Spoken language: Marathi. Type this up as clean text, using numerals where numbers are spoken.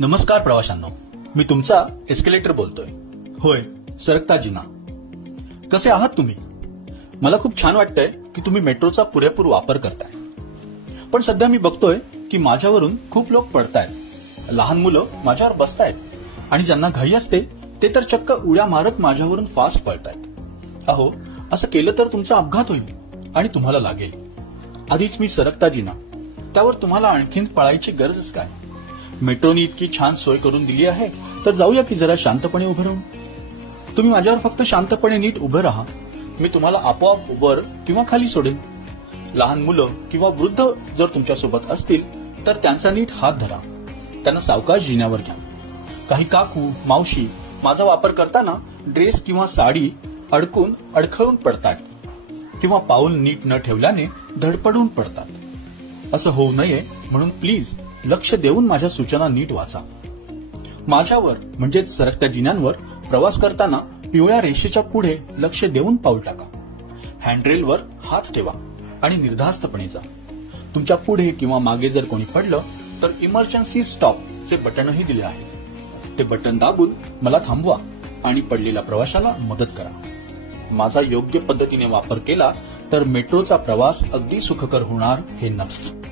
नमस्कार प्रवाशांनो, मी तुमचा एस्केलेटर बोलतोय. होय, सरकता जिना. कसे आहात तुम्ही? मला खूप छान वाटतंय की तुम्ही मेट्रोचा पुरेपूर वापर करताय. पण सध्या मी बघतोय की माझ्यावरून खूप लोक पडतायत. लहान मुलं माझ्यावर बसतायत आणि ज्यांना घाई असते ते तर चक्क उड्या मारत माझ्यावरून फास्ट पळतायत. अहो, असं केलं तर तुमचा अपघात होईल आणि तुम्हाला लागेल. आधीच मी सरकता जिना, त्यावर तुम्हाला आणखीन पळायची गरजच काय? मेट्रोनी इतकी छान सोय करून दिली आहे तर जाऊया की जरा शांतपणे उभं राहून. तुम्ही माझ्यावर फक्त शांतपणे नीट उभं राहा. मी तुम्हाला आपोआप वर किंवा खाली सोडेन. लहान मुलं किंवा वृद्ध जर तुमच्यासोबत असतील तर त्यांचा नीट हात धरा. त्यांना सावकाश जिन्यावर घ्या. काही काकू मावशी माझा वापर करताना ड्रेस किंवा साडी अडकून अडखळून पडतात किंवा पाऊल नीट न ठेवल्याने धडपडून पडतात. असं होऊ नये म्हणून प्लीज लक्ष देऊन माझ्या सूचना नीट वाचा. माझ्यावर म्हणजेच सरकत्या जिन्यांवर प्रवास करताना पिवळ्या रेषेच्या पुढे लक्ष देऊन पाऊल टाका. हँडरेलवर हात ठेवा आणि निर्धास्तपणे जा. तुमच्या पुढे किंवा मागे जर कोणी पडलं तर इमर्जन्सी स्टॉपचे बटनही दिले आहे. ते बटन दाबून मला थांबवा आणि पडलेल्या प्रवाशाला मदत करा. माझा योग्य पद्धतीने वापर केला तर मेट्रोचा प्रवास अगदी सुखकर होणार हे नक्की.